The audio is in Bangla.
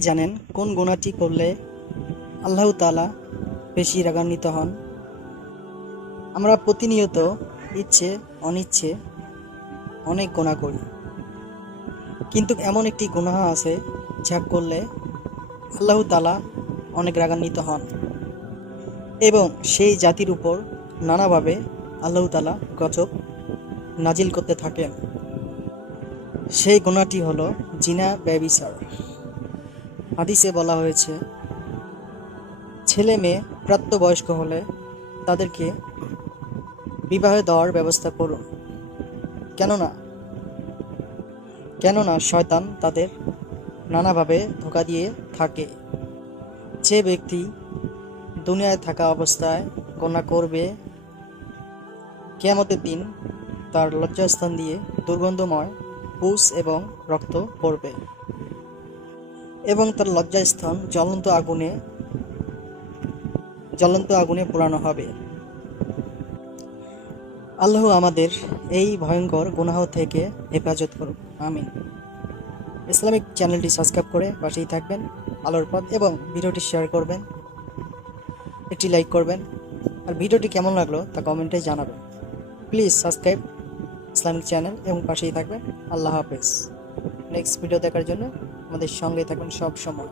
জানেন? কোন গুণাটি করলে আল্লাহ তালা বেশি রাগান্বিত হন? আমরা প্রতিনিয়ত ইচ্ছে, অনিচ্ছে অনেক গোনা করি। কিন্তু এমন একটি গুনাহ আছে যা করলে আল্লাহ তালা অনেক রাগান্বিত হন। এবং সেই জাতির উপর নানাভাবে আল্লাহ তালা গজব নাজিল করতে থাকেন। সেই গুণাটি হলো জিনা, ব্যবিচার। হাদিসে বলা হয়েছে, ছেলে মেয়ে প্রাপ্তবয়স্ক হলে তাদেরকে বিবাহ দেওয়ার ব্যবস্থা করুন। কেননা কেননা শয়তান তাদের নানাভাবে ধোকা দিয়ে থাকে। যে ব্যক্তি দুনিয়ায় থাকা অবস্থায় গোনা করবে, কেয়ামতের দিন তার লজ্জাস্থান দিয়ে দুর্গন্ধময় পুষ এবং রক্ত পড়বে। এবং তার লজ্জাস্থান জ্বলন্ত আগুনে জ্বলন্ত আগুনে পোড়ানো হবে। আল্লাহ আমাদের এই ভয়ঙ্কর গুনাহ থেকে হেফাজত করুন আমিন। ইসলামিক চ্যানেলটি সাবস্ক্রাইব করে পাশেই থাকবেন, আলোর পথ, এবং ভিডিওটি শেয়ার করবেন, একটি লাইক করবেন। আর ভিডিওটি কেমন লাগল তা কমেন্টে জানাবেন। প্লিজ সাবস্ক্রাইব ইসলামিক চ্যানেল এবং পাশেই থাকবেন। আল্লাহ হাফেজ। নেক্সট ভিডিও দেখার জন্য আমাদের সঙ্গে থাকুন সব সময়